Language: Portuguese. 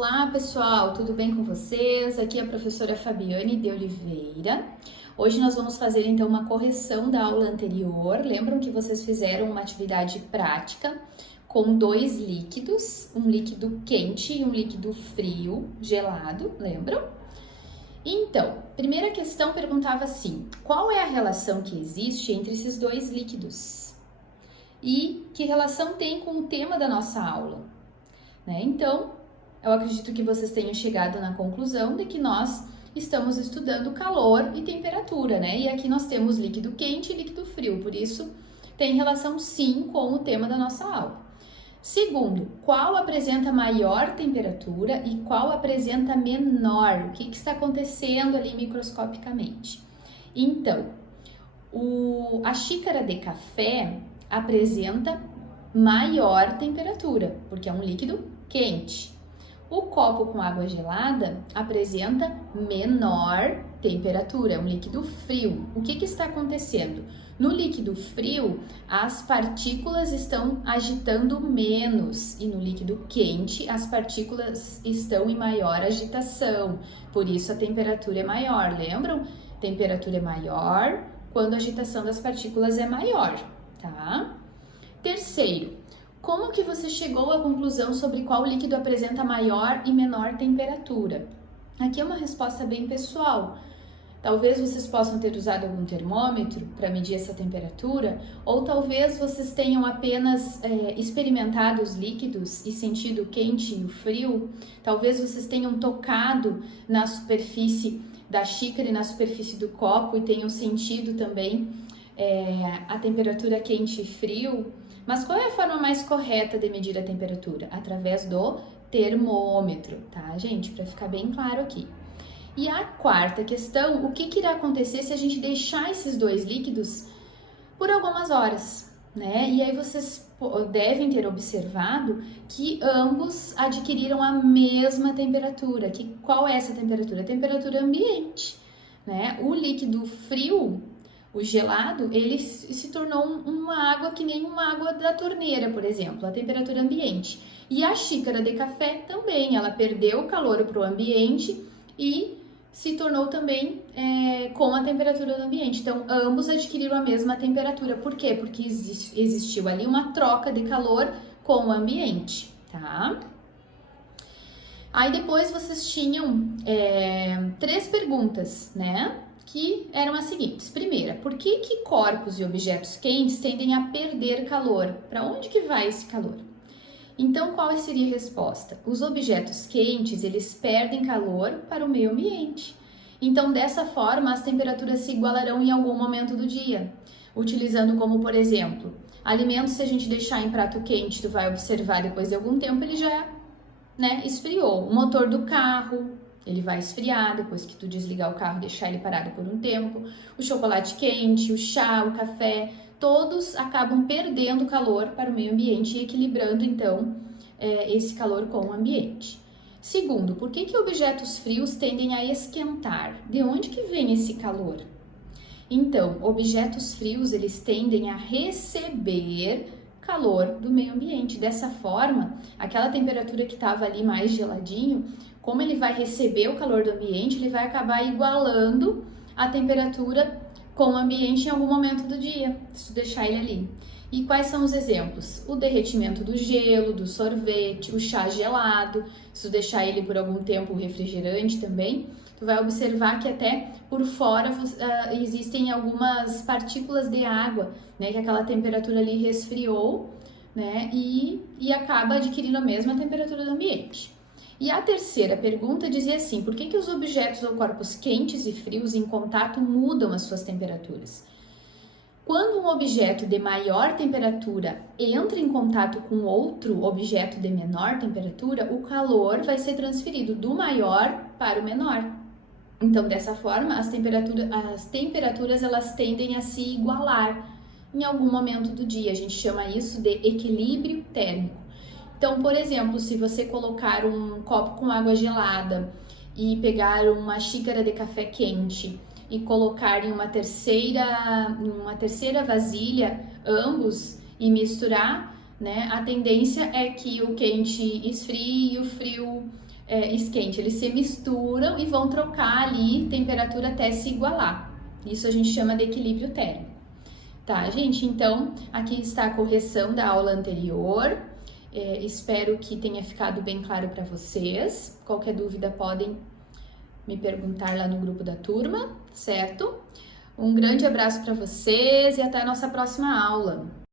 Olá pessoal, tudo bem com vocês? Aqui é a professora Fabiane de Oliveira. Hoje nós vamos fazer então uma correção da aula anterior. Lembram que vocês fizeram uma atividade prática com dois líquidos, um líquido quente e um líquido frio, gelado, lembram? Então, primeira questão perguntava assim: qual é a relação que existe entre esses dois líquidos? E que relação tem com o tema da nossa aula? Então, eu acredito que vocês tenham chegado na conclusão de que nós estamos estudando calor e temperatura, E aqui nós temos líquido quente e líquido frio, por isso tem relação sim com o tema da nossa aula. Segundo, qual apresenta maior temperatura e qual apresenta menor? O que está acontecendo ali microscopicamente? Então, a xícara de café apresenta maior temperatura, porque é um líquido quente. O copo com água gelada apresenta menor temperatura, é um líquido frio. O que está acontecendo? No líquido frio, as partículas estão agitando menos e no líquido quente, as partículas estão em maior agitação. Por isso a temperatura é maior, lembram? Temperatura é maior quando a agitação das partículas é maior, tá? Terceiro, como que você chegou à conclusão sobre qual líquido apresenta maior e menor temperatura? Aqui é uma resposta bem pessoal. Talvez vocês possam ter usado algum termômetro para medir essa temperatura, ou talvez vocês tenham apenas experimentado os líquidos e sentido o quente e o frio. Talvez vocês tenham tocado na superfície da xícara e na superfície do copo e tenham sentido também a temperatura quente e frio. Mas qual é a forma mais correta de medir a temperatura? Através do termômetro, tá, gente? Para ficar bem claro aqui. E a quarta questão, o que irá acontecer se a gente deixar esses dois líquidos por algumas horas, E aí vocês devem ter observado que ambos adquiriram a mesma temperatura. Qual é essa temperatura? A temperatura ambiente, O líquido frio, o gelado, ele se tornou uma água que nem uma água da torneira, por exemplo, a temperatura ambiente. E a xícara de café também, ela perdeu o calor para o ambiente e se tornou também com a temperatura do ambiente. Então, ambos adquiriram a mesma temperatura. Por quê? Porque existiu ali uma troca de calor com o ambiente, tá? Aí depois vocês tinham 3 perguntas, que eram as seguintes. Primeira, por que corpos e objetos quentes tendem a perder calor? Para onde que vai esse calor? Então, qual seria a resposta? Os objetos quentes, eles perdem calor para o meio ambiente. Então, dessa forma, as temperaturas se igualarão em algum momento do dia. Utilizando como, por exemplo, alimentos, se a gente deixar em prato quente, tu vai observar depois de algum tempo, ele já esfriou. O motor do carro, ele vai esfriar depois que tu desligar o carro e deixar ele parado por um tempo. O chocolate quente, o chá, o café, todos acabam perdendo calor para o meio ambiente e equilibrando, então, esse calor com o ambiente. Segundo, por que objetos frios tendem a esquentar? De onde que vem esse calor? Então, objetos frios, eles tendem a receber calor do meio ambiente. Dessa forma, aquela temperatura que estava ali mais geladinho, como ele vai receber o calor do ambiente, ele vai acabar igualando a temperatura com o ambiente em algum momento do dia, se deixar ele ali. E quais são os exemplos? O derretimento do gelo, do sorvete, o chá gelado, se tu deixar ele por algum tempo, o refrigerante também, tu vai observar que até por fora existem algumas partículas de água, que aquela temperatura ali resfriou, e acaba adquirindo a mesma temperatura do ambiente. E a terceira pergunta dizia assim: por que os objetos ou corpos quentes e frios em contato mudam as suas temperaturas? Quando um objeto de maior temperatura entra em contato com outro objeto de menor temperatura, o calor vai ser transferido do maior para o menor. Então, dessa forma, as temperaturas elas tendem a se igualar em algum momento do dia. A gente chama isso de equilíbrio térmico. Então, por exemplo, se você colocar um copo com água gelada e pegar uma xícara de café quente e colocar em uma terceira vasilha, ambos, e misturar, a tendência é que o quente esfrie e o frio esquente. Eles se misturam e vão trocar ali temperatura até se igualar. Isso a gente chama de equilíbrio térmico. Tá, gente? Então, aqui está a correção da aula anterior. Espero que tenha ficado bem claro para vocês. Qualquer dúvida podem me perguntar lá no grupo da turma, certo? Um grande abraço para vocês e até a nossa próxima aula.